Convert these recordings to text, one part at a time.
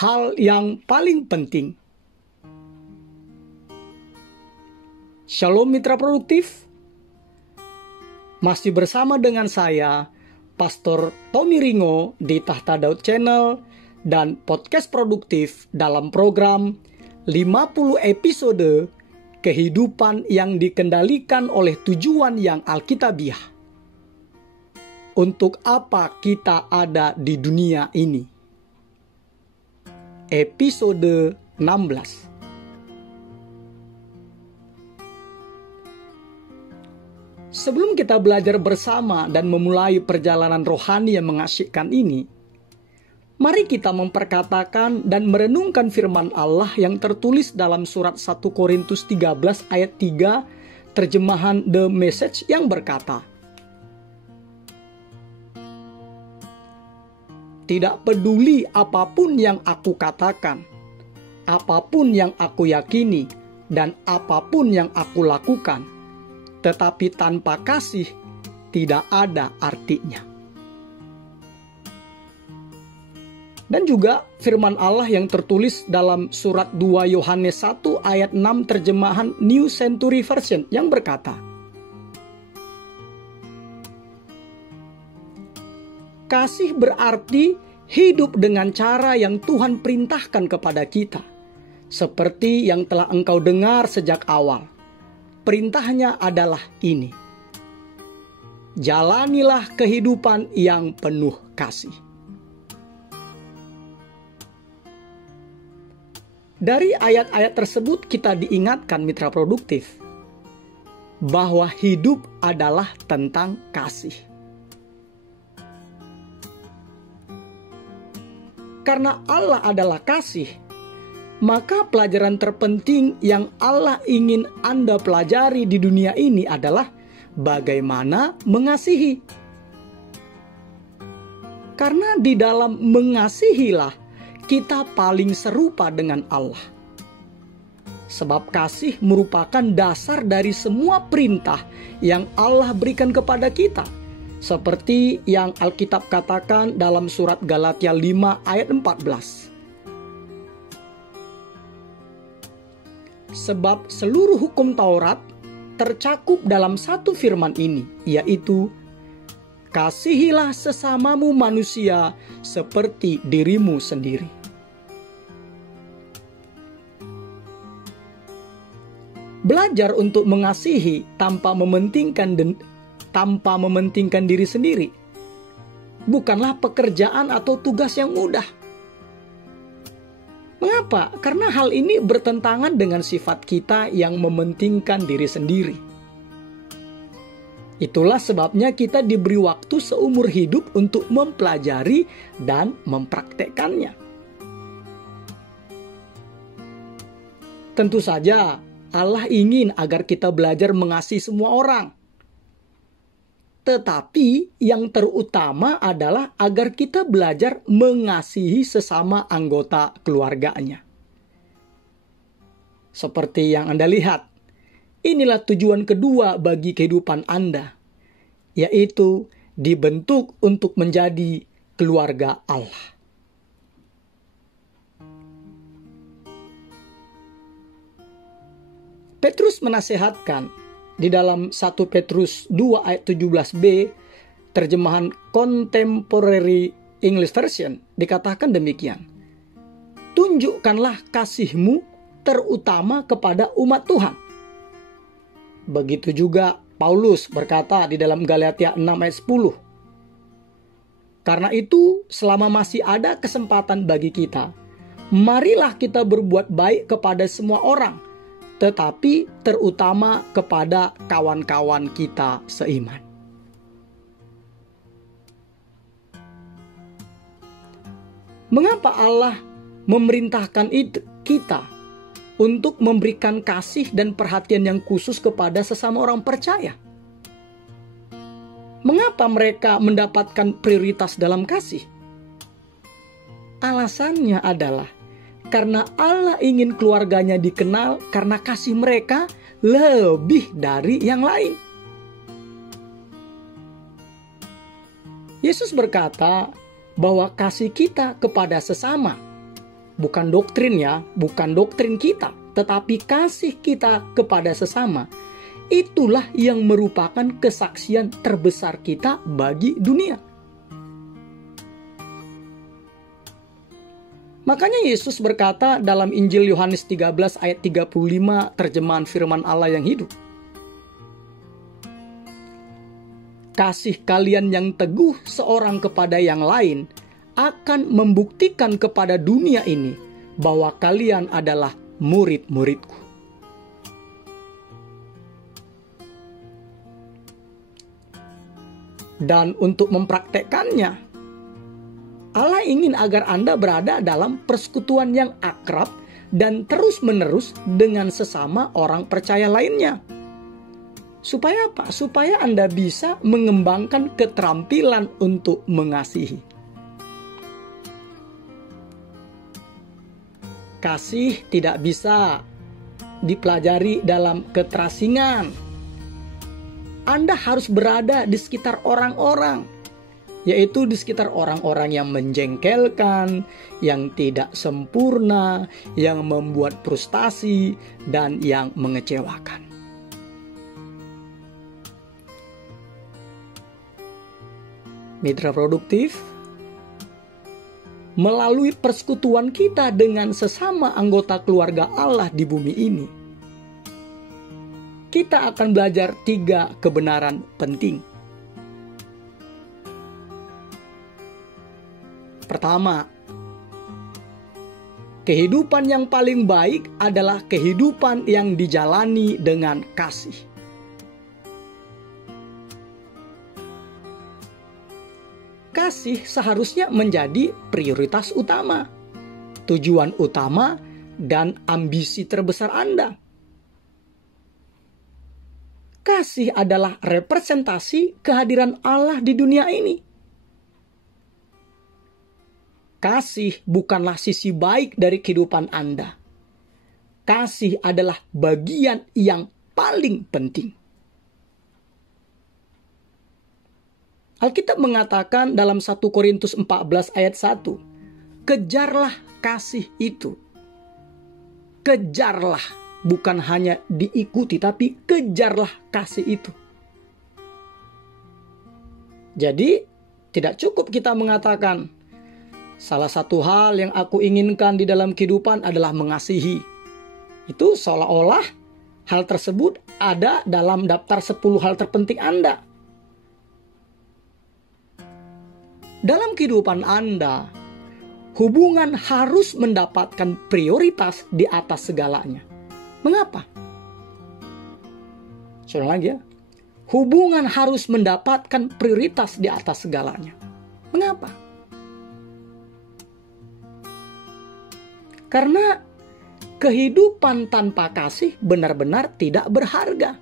hal yang paling penting. Shalom mitra produktif. Masih bersama dengan saya, Pastor Tommy Ringo di Tahta Daud Channel dan podcast produktif dalam program 50 episode kehidupan yang dikendalikan oleh tujuan yang alkitabiah. Untuk apa kita ada di dunia ini? Episode 16. Sebelum kita belajar bersama dan memulai perjalanan rohani yang mengasyikkan ini, mari kita memperkatakan dan merenungkan firman Allah yang tertulis dalam surat 1 Korintus 13 ayat 3 terjemahan The Message yang berkata, "Tidak peduli apapun yang aku katakan, apapun yang aku yakini, dan apapun yang aku lakukan, tetapi tanpa kasih tidak ada artinya." Dan juga firman Allah yang tertulis dalam surat 2 Yohanes 1 ayat 6 terjemahan New Century Version yang berkata, "Kasih berarti hidup dengan cara yang Tuhan perintahkan kepada kita, seperti yang telah engkau dengar sejak awal. Perintahnya adalah ini: jalanilah kehidupan yang penuh kasih." Dari ayat-ayat tersebut kita diingatkan mitra produktif bahwa hidup adalah tentang kasih. Karena Allah adalah kasih, maka pelajaran terpenting yang Allah ingin Anda pelajari di dunia ini adalah bagaimana mengasihi. Karena di dalam mengasihilah kita paling serupa dengan Allah. Sebab kasih merupakan dasar dari semua perintah yang Allah berikan kepada kita. Seperti yang Alkitab katakan dalam surat Galatia 5 ayat 14. Sebab seluruh hukum Taurat tercakup dalam satu firman ini, yaitu kasihilah sesamamu manusia seperti dirimu sendiri. Belajar untuk mengasihi tanpa mementingkan diri sendiri bukanlah pekerjaan atau tugas yang mudah. Mengapa? Karena hal ini bertentangan dengan sifat kita yang mementingkan diri sendiri. Itulah sebabnya kita diberi waktu seumur hidup untuk mempelajari dan mempraktekkannya. Tentu saja Allah ingin agar kita belajar mengasihi semua orang. Tetapi yang terutama adalah agar kita belajar mengasihi sesama anggota keluarganya. Seperti yang Anda lihat, inilah tujuan kedua bagi kehidupan Anda, yaitu dibentuk untuk menjadi keluarga Allah. Petrus menasehatkan di dalam 1 Petrus 2 ayat 17b terjemahan Contemporary English Version dikatakan demikian: "Tunjukkanlah kasihmu terutama kepada umat Tuhan." Begitu juga Paulus berkata di dalam Galatia 6 ayat 10. "Karena itu selama masih ada kesempatan bagi kita, marilah kita berbuat baik kepada semua orang, tetapi terutama kepada kawan-kawan kita seiman." Mengapa Allah memerintahkan kita untuk memberikan kasih dan perhatian yang khusus kepada sesama orang percaya? Mengapa mereka mendapatkan prioritas dalam kasih? Alasannya adalah karena Allah ingin keluarganya dikenal karena kasih mereka lebih dari yang lain. Yesus berkata bahwa kasih kita kepada sesama bukan doktrin ya, bukan doktrin kita, tetapi kasih kita kepada sesama. Itulah yang merupakan kesaksian terbesar kita bagi dunia. Makanya Yesus berkata dalam Injil Yohanes 13 ayat 35 terjemahan firman Allah yang hidup. Kasih kalian yang teguh seorang kepada yang lain akan membuktikan kepada dunia ini bahwa kalian adalah murid-muridku. Dan untuk mempraktekkannya, Allah ingin agar Anda berada dalam persekutuan yang akrab dan terus-menerus dengan sesama orang percaya lainnya. Supaya apa? Supaya Anda bisa mengembangkan keterampilan untuk mengasihi. Kasih tidak bisa dipelajari dalam keterasingan. Anda harus berada di sekitar orang-orang, yaitu di sekitar orang-orang yang menjengkelkan, yang tidak sempurna, yang membuat frustasi, dan yang mengecewakan. Mitra produktif, melalui persekutuan kita dengan sesama anggota keluarga Allah di bumi ini, kita akan belajar 3 kebenaran penting. Pertama, kehidupan yang paling baik adalah kehidupan yang dijalani dengan kasih. Kasih seharusnya menjadi prioritas utama, tujuan utama, dan ambisi terbesar Anda. Kasih adalah representasi kehadiran Allah di dunia ini. Kasih bukanlah sisi baik dari kehidupan Anda. Kasih adalah bagian yang paling penting. Alkitab mengatakan dalam 1 Korintus 14 ayat 1, kejarlah kasih itu. Kejarlah, bukan hanya diikuti, tapi kejarlah kasih itu. Jadi, tidak cukup kita mengatakan, salah satu hal yang aku inginkan di dalam kehidupan adalah mengasihi. Itu seolah-olah hal tersebut ada dalam daftar 10 hal terpenting Anda. Dalam kehidupan Anda, hubungan harus mendapatkan prioritas di atas segalanya. Mengapa? Soalnya lagi ya. Hubungan harus mendapatkan prioritas di atas segalanya. Mengapa? Karena kehidupan tanpa kasih benar-benar tidak berharga,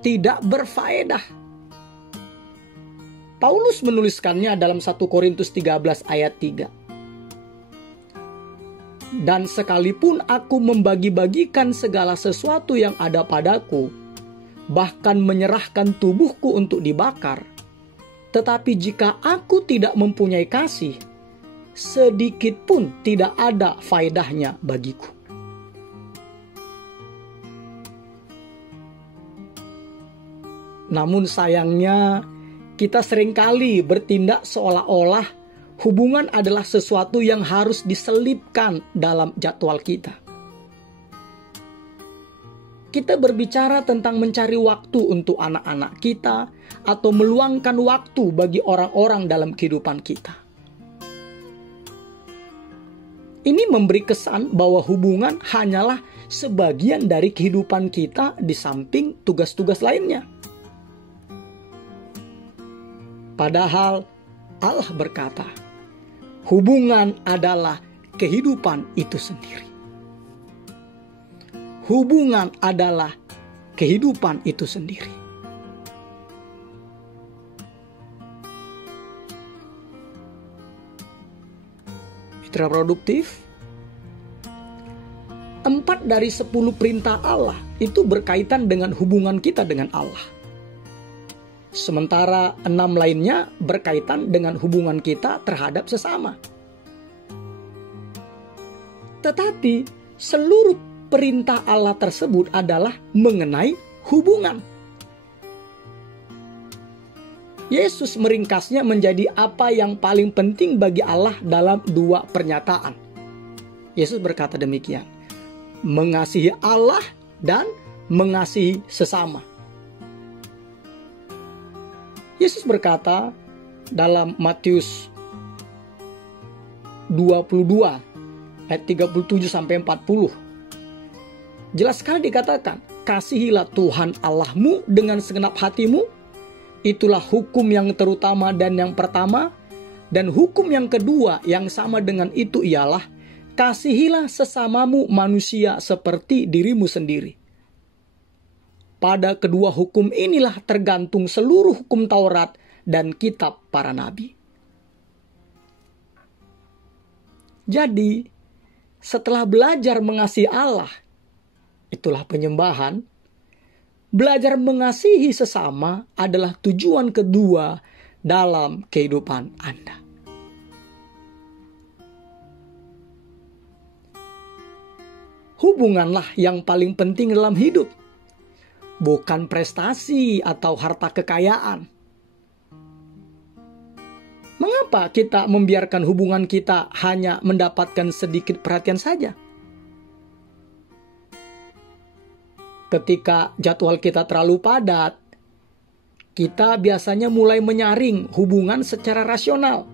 tidak berfaedah. Paulus menuliskannya dalam 1 Korintus 13 ayat 3. Dan sekalipun aku membagi-bagikan segala sesuatu yang ada padaku, bahkan menyerahkan tubuhku untuk dibakar, tetapi jika aku tidak mempunyai kasih, sedikit pun tidak ada faedahnya bagiku. Namun sayangnya, kita seringkali bertindak seolah-olah hubungan adalah sesuatu yang harus diselipkan dalam jadwal kita. Kita berbicara tentang mencari waktu untuk anak-anak kita atau meluangkan waktu bagi orang-orang dalam kehidupan kita. Ini memberi kesan bahwa hubungan hanyalah sebagian dari kehidupan kita di samping tugas-tugas lainnya. Padahal Allah berkata, hubungan adalah kehidupan itu sendiri. Hubungan adalah kehidupan itu sendiri. Mitra produktif, 4 dari 10 perintah Allah itu berkaitan dengan hubungan kita dengan Allah. Sementara 6 lainnya berkaitan dengan hubungan kita terhadap sesama. Tetapi seluruh perintah Allah tersebut adalah mengenai hubungan. Yesus meringkasnya menjadi apa yang paling penting bagi Allah dalam dua pernyataan. Yesus berkata demikian, mengasihi Allah dan mengasihi sesama. Yesus berkata dalam Matius 22 ayat 37 sampai 40. Jelas sekali dikatakan, kasihilah Tuhan Allahmu dengan segenap hatimu. Itulah hukum yang terutama dan yang pertama. Dan hukum yang kedua yang sama dengan itu ialah, kasihilah sesamamu manusia seperti dirimu sendiri. Pada kedua hukum inilah tergantung seluruh hukum Taurat dan kitab para nabi. Jadi, setelah belajar mengasihi Allah, itulah penyembahan. Belajar mengasihi sesama adalah tujuan kedua dalam kehidupan Anda. Hubunganlah yang paling penting dalam hidup, bukan prestasi atau harta kekayaan. Mengapa kita membiarkan hubungan kita hanya mendapatkan sedikit perhatian saja? Ketika jadwal kita terlalu padat, kita biasanya mulai menyaring hubungan secara rasional,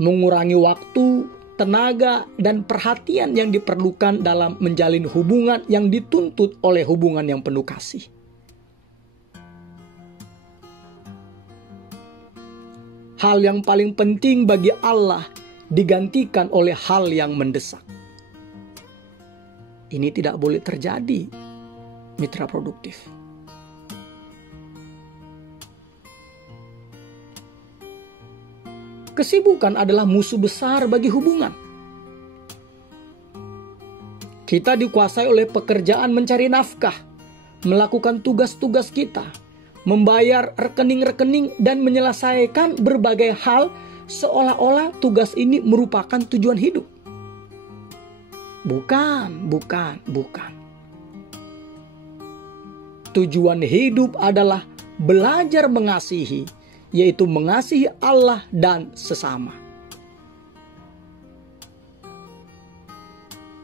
mengurangi waktu, tenaga, dan perhatian yang diperlukan dalam menjalin hubungan yang dituntut oleh hubungan yang penuh kasih. Hal yang paling penting bagi Allah digantikan oleh hal yang mendesak. Ini tidak boleh terjadi, mitra produktif. Kesibukan adalah musuh besar bagi hubungan. Kita dikuasai oleh pekerjaan mencari nafkah, melakukan tugas-tugas kita, membayar rekening-rekening, dan menyelesaikan berbagai hal seolah-olah tugas ini merupakan tujuan hidup. Bukan. Tujuan hidup adalah belajar mengasihi, yaitu mengasihi Allah dan sesama.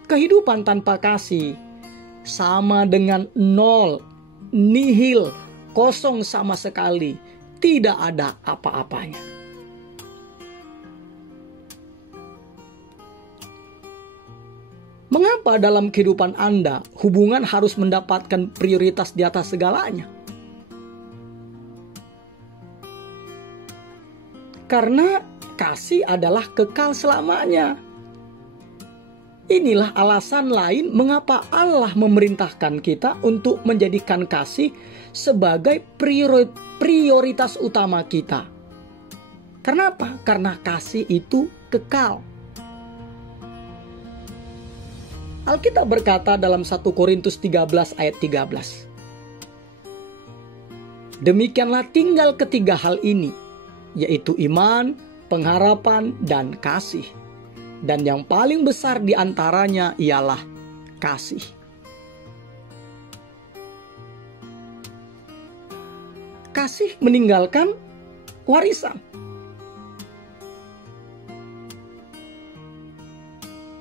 Kehidupan tanpa kasih sama dengan nol, nihil, kosong sama sekali, tidak ada apa-apanya. Mengapa dalam kehidupan Anda hubungan harus mendapatkan prioritas di atas segalanya? Karena kasih adalah kekal selamanya. Inilah alasan lain mengapa Allah memerintahkan kita untuk menjadikan kasih sebagai prioritas utama kita. Kenapa? Karena kasih itu kekal. Alkitab berkata dalam 1 Korintus 13 ayat 13. Demikianlah tinggal ketiga hal ini, yaitu iman, pengharapan, dan kasih. Dan yang paling besar di antaranya ialah kasih. Kasih meninggalkan warisan.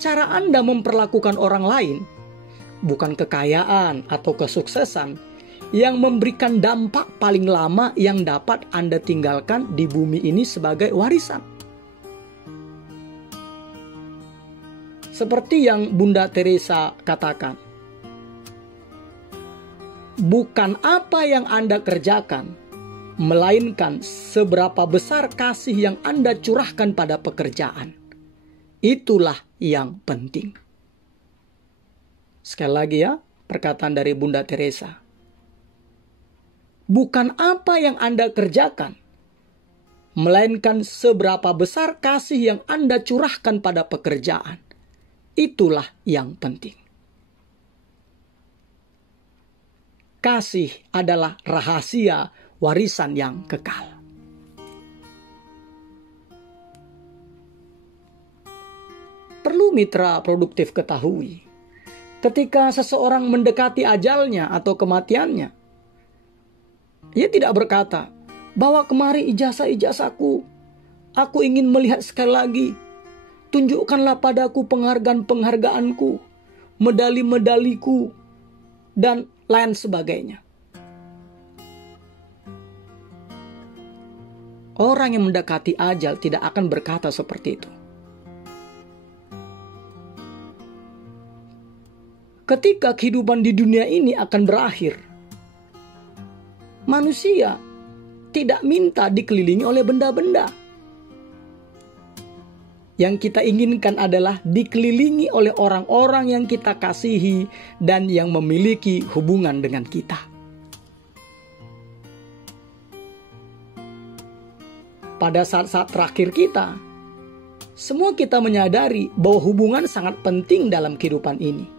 Cara Anda memperlakukan orang lain bukan kekayaan atau kesuksesan yang memberikan dampak paling lama yang dapat Anda tinggalkan di bumi ini sebagai warisan. Seperti yang Bunda Teresa katakan, bukan apa yang Anda kerjakan, melainkan seberapa besar kasih yang Anda curahkan pada pekerjaan. Itulah yang penting. Sekali lagi ya, perkataan dari Bunda Teresa. Bukan apa yang Anda kerjakan, melainkan seberapa besar kasih yang Anda curahkan pada pekerjaan. Itulah yang penting. Kasih adalah rahasia warisan yang kekal. perlu mitra produktif ketahui, ketika seseorang mendekati ajalnya atau kematiannya, ia tidak berkata, "Bawa kemari ijazah-ijazahku, aku ingin melihat sekali lagi. Tunjukkanlah padaku penghargaan-penghargaanku, medali-medaliku, dan lain sebagainya." Orang yang mendekati ajal tidak akan berkata seperti itu. Ketika kehidupan di dunia ini akan berakhir, manusia tidak minta dikelilingi oleh benda-benda. Yang kita inginkan adalah dikelilingi oleh orang-orang yang kita kasihi dan yang memiliki hubungan dengan kita. Pada saat-saat terakhir kita, semua kita menyadari bahwa hubungan sangat penting dalam kehidupan ini.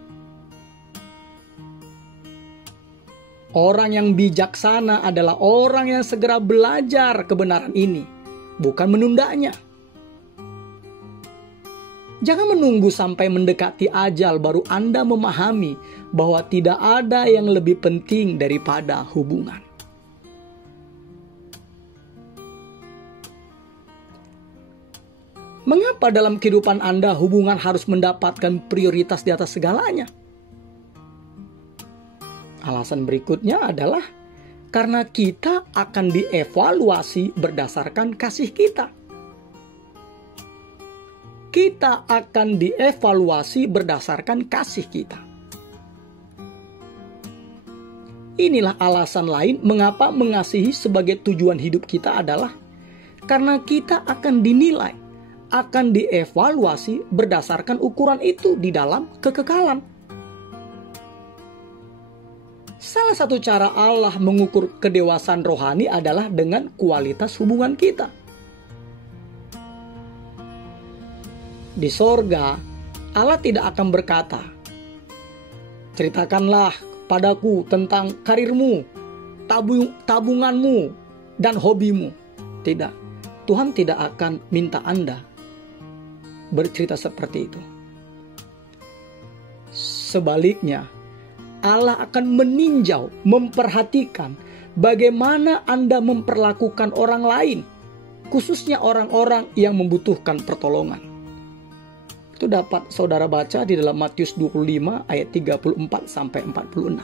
Orang yang bijaksana adalah orang yang segera belajar kebenaran ini, bukan menundanya. Jangan menunggu sampai mendekati ajal baru Anda memahami bahwa tidak ada yang lebih penting daripada hubungan. Mengapa dalam kehidupan Anda hubungan harus mendapatkan prioritas di atas segalanya? Alasan berikutnya adalah karena kita akan dievaluasi berdasarkan kasih kita. Kita akan dievaluasi berdasarkan kasih kita. Inilah alasan lain mengapa mengasihi sebagai tujuan hidup kita adalah karena kita akan dinilai, akan dievaluasi berdasarkan ukuran itu di dalam kekekalan. Salah satu cara Allah mengukur kedewasaan rohani adalah dengan kualitas hubungan kita. Di sorga, Allah tidak akan berkata, "Ceritakanlah padaku tentang karirmu, tabunganmu, dan hobimu." Tidak, Tuhan tidak akan minta Anda bercerita seperti itu. Sebaliknya, Allah akan meninjau, memperhatikan bagaimana Anda memperlakukan orang lain, khususnya orang-orang yang membutuhkan pertolongan. Itu dapat saudara baca di dalam Matius 25 ayat 34 sampai 46.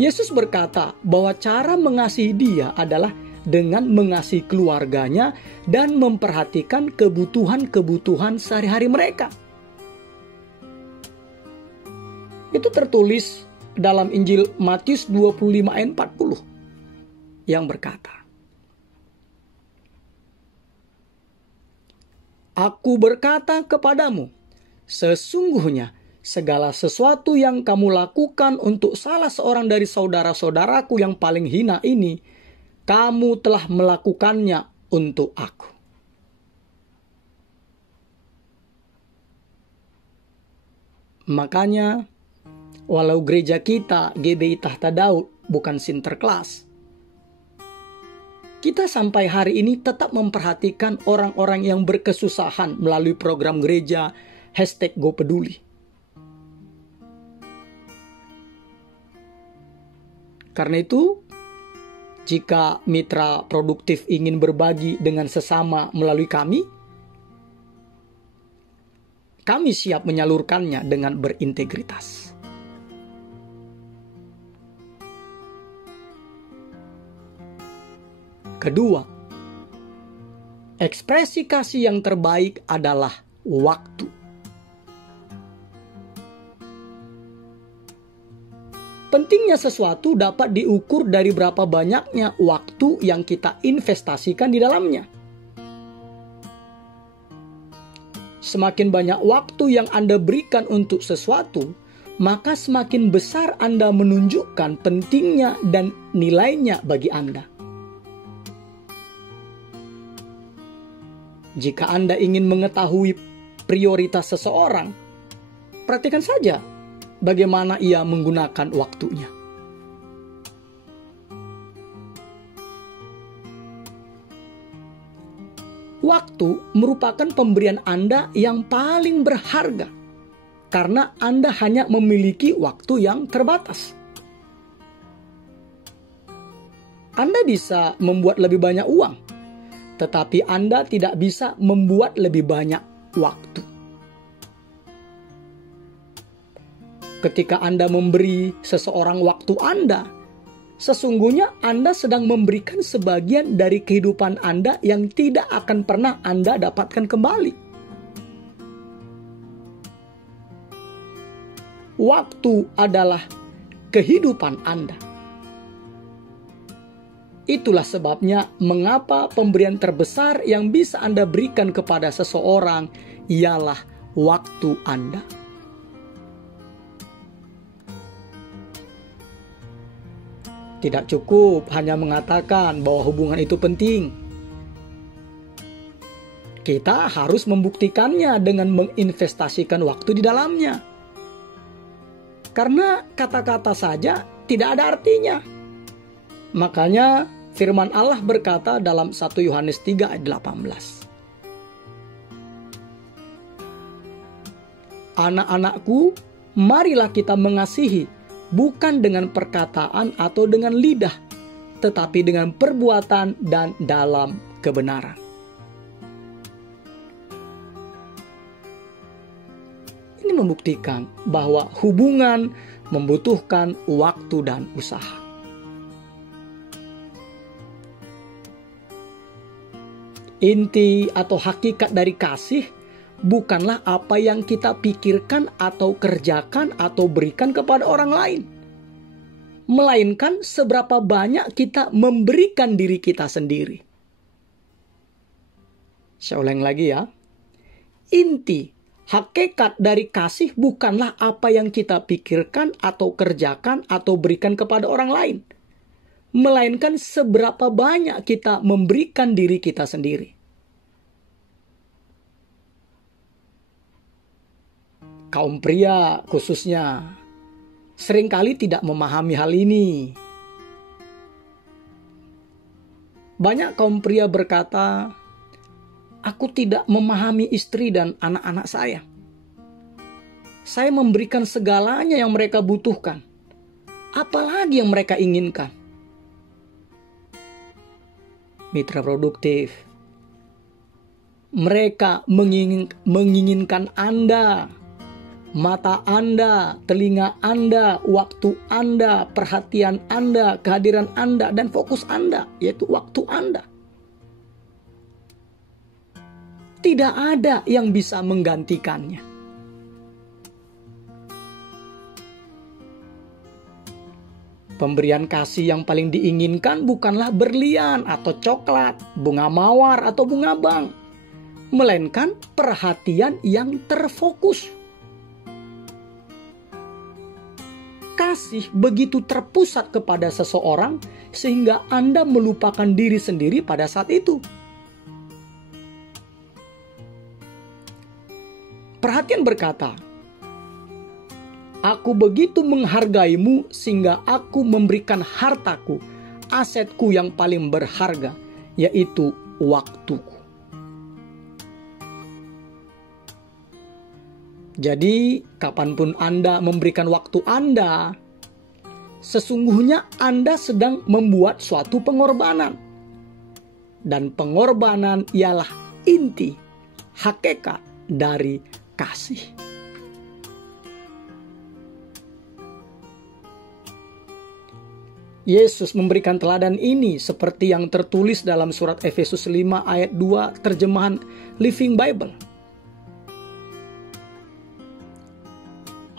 Yesus berkata bahwa cara mengasihi Dia adalah dengan mengasihi keluarganya dan memperhatikan kebutuhan-kebutuhan sehari-hari mereka. Itu tertulis dalam Injil Matius 25 ayat 40 yang berkata, "Aku berkata kepadamu, sesungguhnya segala sesuatu yang kamu lakukan untuk salah seorang dari saudara-saudaraku yang paling hina ini, kamu telah melakukannya untuk aku." Makanya, walau gereja kita GBI Tahta Daud bukan Sinterklas, kita sampai hari ini tetap memperhatikan orang-orang yang berkesusahan melalui program gereja #GoPeduli. Karena itu, jika mitra produktif ingin berbagi dengan sesama melalui kami siap menyalurkannya dengan berintegritas. Kedua, ekspresi kasih yang terbaik adalah waktu. Pentingnya sesuatu dapat diukur dari berapa banyaknya waktu yang kita investasikan di dalamnya. Semakin banyak waktu yang Anda berikan untuk sesuatu, maka semakin besar Anda menunjukkan pentingnya dan nilainya bagi Anda. Jika Anda ingin mengetahui prioritas seseorang, perhatikan saja bagaimana ia menggunakan waktunya. Waktu merupakan pemberian Anda yang paling berharga, karena Anda hanya memiliki waktu yang terbatas. Anda bisa membuat lebih banyak uang, tetapi Anda tidak bisa membuat lebih banyak waktu. Ketika Anda memberi seseorang waktu Anda, sesungguhnya Anda sedang memberikan sebagian dari kehidupan Anda yang tidak akan pernah Anda dapatkan kembali. Waktu adalah kehidupan Anda. Itulah sebabnya mengapa pemberian terbesar yang bisa Anda berikan kepada seseorang ialah waktu Anda. Tidak cukup hanya mengatakan bahwa hubungan itu penting. Kita harus membuktikannya dengan menginvestasikan waktu di dalamnya. Karena kata-kata saja tidak ada artinya. Makanya firman Allah berkata dalam 1 Yohanes 3 ayat 18. Anak-anakku, marilah kita mengasihi, bukan dengan perkataan atau dengan lidah, tetapi dengan perbuatan dan dalam kebenaran. Ini membuktikan bahwa hubungan membutuhkan waktu dan usaha. Inti atau hakikat dari kasih bukanlah apa yang kita pikirkan atau kerjakan atau berikan kepada orang lain, melainkan seberapa banyak kita memberikan diri kita sendiri. Saya ulang lagi ya. Inti, hakikat dari kasih bukanlah apa yang kita pikirkan atau kerjakan atau berikan kepada orang lain, melainkan seberapa banyak kita memberikan diri kita sendiri. Kaum pria khususnya seringkali tidak memahami hal ini. Banyak kaum pria berkata, "Aku tidak memahami istri dan anak-anak saya. Saya memberikan segalanya yang mereka butuhkan. Apalagi yang mereka inginkan?" Mitra produktif, mereka menginginkan Anda, mata Anda, telinga Anda, waktu Anda, perhatian Anda, kehadiran Anda, dan fokus Anda, yaitu waktu Anda. Tidak ada yang bisa menggantikannya. Pemberian kasih yang paling diinginkan bukanlah berlian atau coklat, bunga mawar atau bunga bank, melainkan perhatian yang terfokus. Kasih begitu terpusat kepada seseorang sehingga Anda melupakan diri sendiri pada saat itu. Perhatian berkata, "Aku begitu menghargaimu sehingga aku memberikan hartaku, asetku yang paling berharga, yaitu waktuku." Jadi, kapanpun Anda memberikan waktu Anda, sesungguhnya Anda sedang membuat suatu pengorbanan. Dan pengorbanan ialah inti, hakikat dari kasih. Yesus memberikan teladan ini seperti yang tertulis dalam surat Efesus 5 ayat 2 terjemahan Living Bible.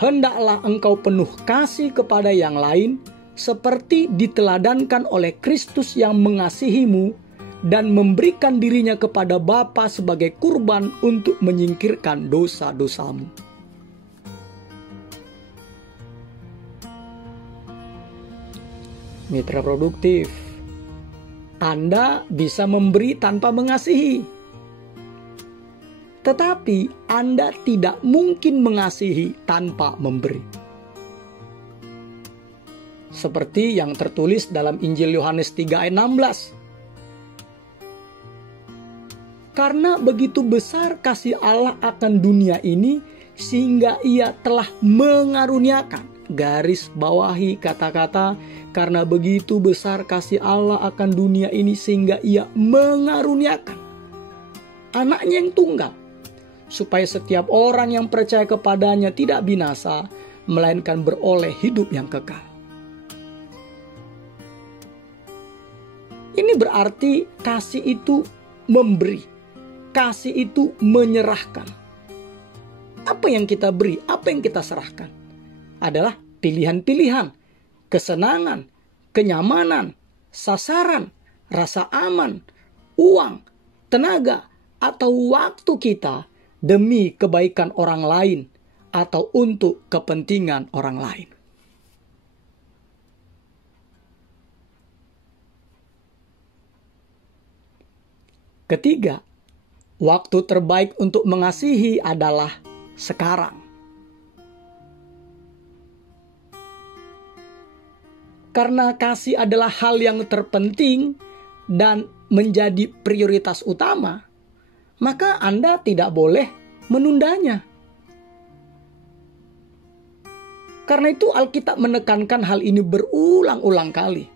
Hendaklah engkau penuh kasih kepada yang lain, seperti diteladankan oleh Kristus yang mengasihimu dan memberikan dirinya kepada Bapa sebagai kurban untuk menyingkirkan dosa-dosamu. Mitra produktif, Anda bisa memberi tanpa mengasihi. Tetapi Anda tidak mungkin mengasihi tanpa memberi. Seperti yang tertulis dalam Injil Yohanes 3 ayat 16. Karena begitu besar kasih Allah akan dunia ini, sehingga ia telah mengaruniakan. Garis bawahi kata-kata, karena begitu besar kasih Allah akan dunia ini, sehingga ia mengaruniakan anaknya yang tunggal, supaya setiap orang yang percaya kepadanya tidak binasa, melainkan beroleh hidup yang kekal. Ini berarti kasih itu memberi, kasih itu menyerahkan. Apa yang kita beri, apa yang kita serahkan adalah pilihan-pilihan, kesenangan, kenyamanan, sasaran, rasa aman, uang, tenaga, atau waktu kita demi kebaikan orang lain atau untuk kepentingan orang lain. Ketiga, waktu terbaik untuk mengasihi adalah sekarang. Karena kasih adalah hal yang terpenting dan menjadi prioritas utama, maka Anda tidak boleh menundanya. Karena itu Alkitab menekankan hal ini berulang-ulang kali.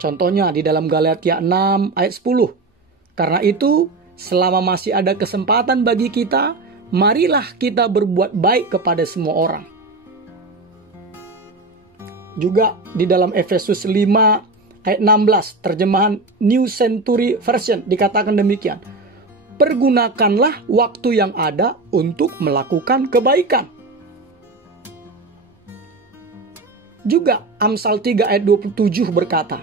Contohnya di dalam Galatia 6 ayat 10. Karena itu, selama masih ada kesempatan bagi kita, marilah kita berbuat baik kepada semua orang. Juga di dalam Efesus 5 ayat 16, terjemahan New Century Version dikatakan demikian. Pergunakanlah waktu yang ada untuk melakukan kebaikan. Juga Amsal 3 ayat 27 berkata,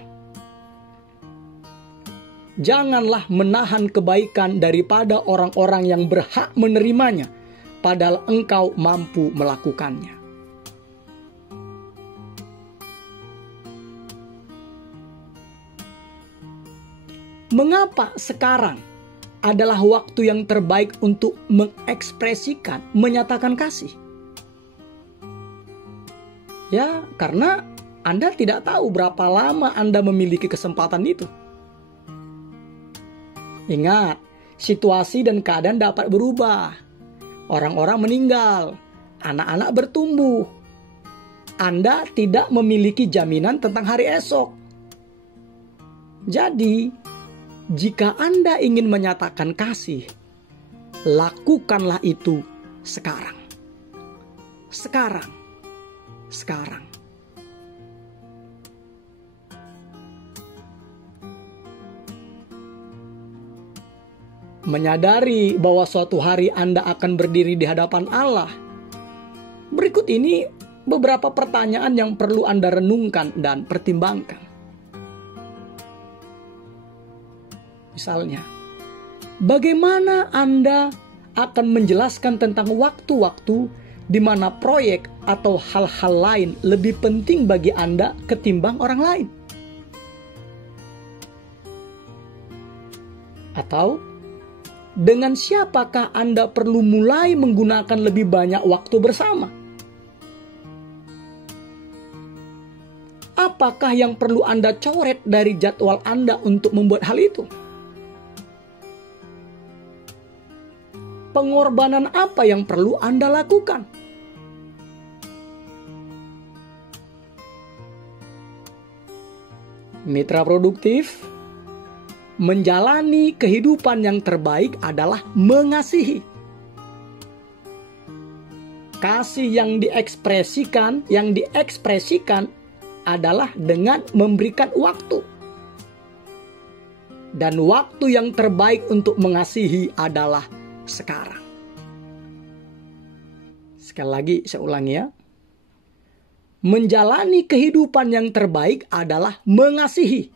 janganlah menahan kebaikan daripada orang-orang yang berhak menerimanya, padahal engkau mampu melakukannya. Mengapa sekarang adalah waktu yang terbaik untuk mengekspresikan, menyatakan kasih? Ya, karena Anda tidak tahu berapa lama Anda memiliki kesempatan itu. Ingat, situasi dan keadaan dapat berubah. Orang-orang meninggal, anak-anak bertumbuh. Anda tidak memiliki jaminan tentang hari esok. Jadi, jika Anda ingin menyatakan kasih, lakukanlah itu sekarang. Sekarang. Sekarang. Menyadari bahwa suatu hari Anda akan berdiri di hadapan Allah. Berikut ini beberapa pertanyaan yang perlu Anda renungkan dan pertimbangkan. Misalnya, bagaimana Anda akan menjelaskan tentang waktu-waktu di mana proyek atau hal-hal lain lebih penting bagi Anda ketimbang orang lain? Atau, dengan siapakah Anda perlu mulai menggunakan lebih banyak waktu bersama? Apakah yang perlu Anda coret dari jadwal Anda untuk membuat hal itu? Pengorbanan apa yang perlu Anda lakukan? Mitra produktif, menjalani kehidupan yang terbaik adalah mengasihi. Kasih yang diekspresikan adalah dengan memberikan waktu. Dan waktu yang terbaik untuk mengasihi adalah sekarang. Sekali lagi saya ulangi ya. Menjalani kehidupan yang terbaik adalah mengasihi.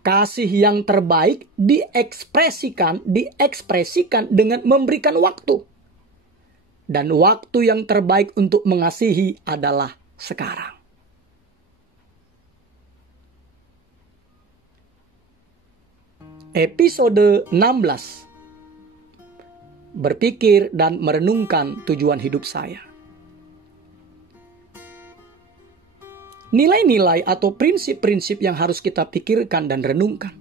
Kasih yang terbaik diekspresikan dengan memberikan waktu. Dan waktu yang terbaik untuk mengasihi adalah sekarang. Episode 16. Berpikir dan merenungkan tujuan hidup saya. Nilai-nilai atau prinsip-prinsip yang harus kita pikirkan dan renungkan.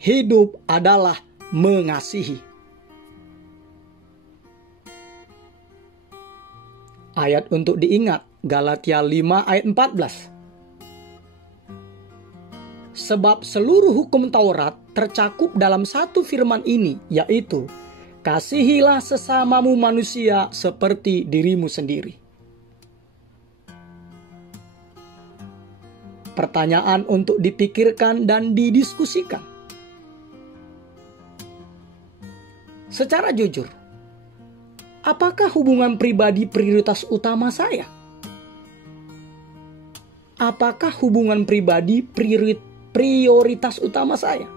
hidup adalah mengasihi. Ayat untuk diingat, Galatia 5 ayat 14. Sebab seluruh hukum Taurat tercakup dalam satu firman ini, yaitu, kasihilah sesamamu manusia seperti dirimu sendiri. Pertanyaan untuk dipikirkan dan didiskusikan. Secara jujur, apakah hubungan pribadi prioritas utama saya? Apakah hubungan pribadi prioritas utama saya?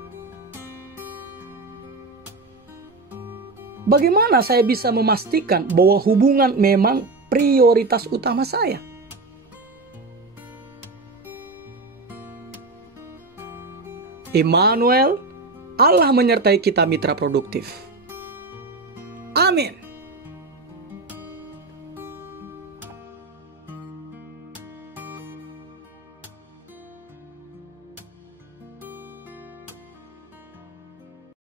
Bagaimana saya bisa memastikan bahwa hubungan memang prioritas utama saya? Immanuel, Allah menyertai kita mitra produktif.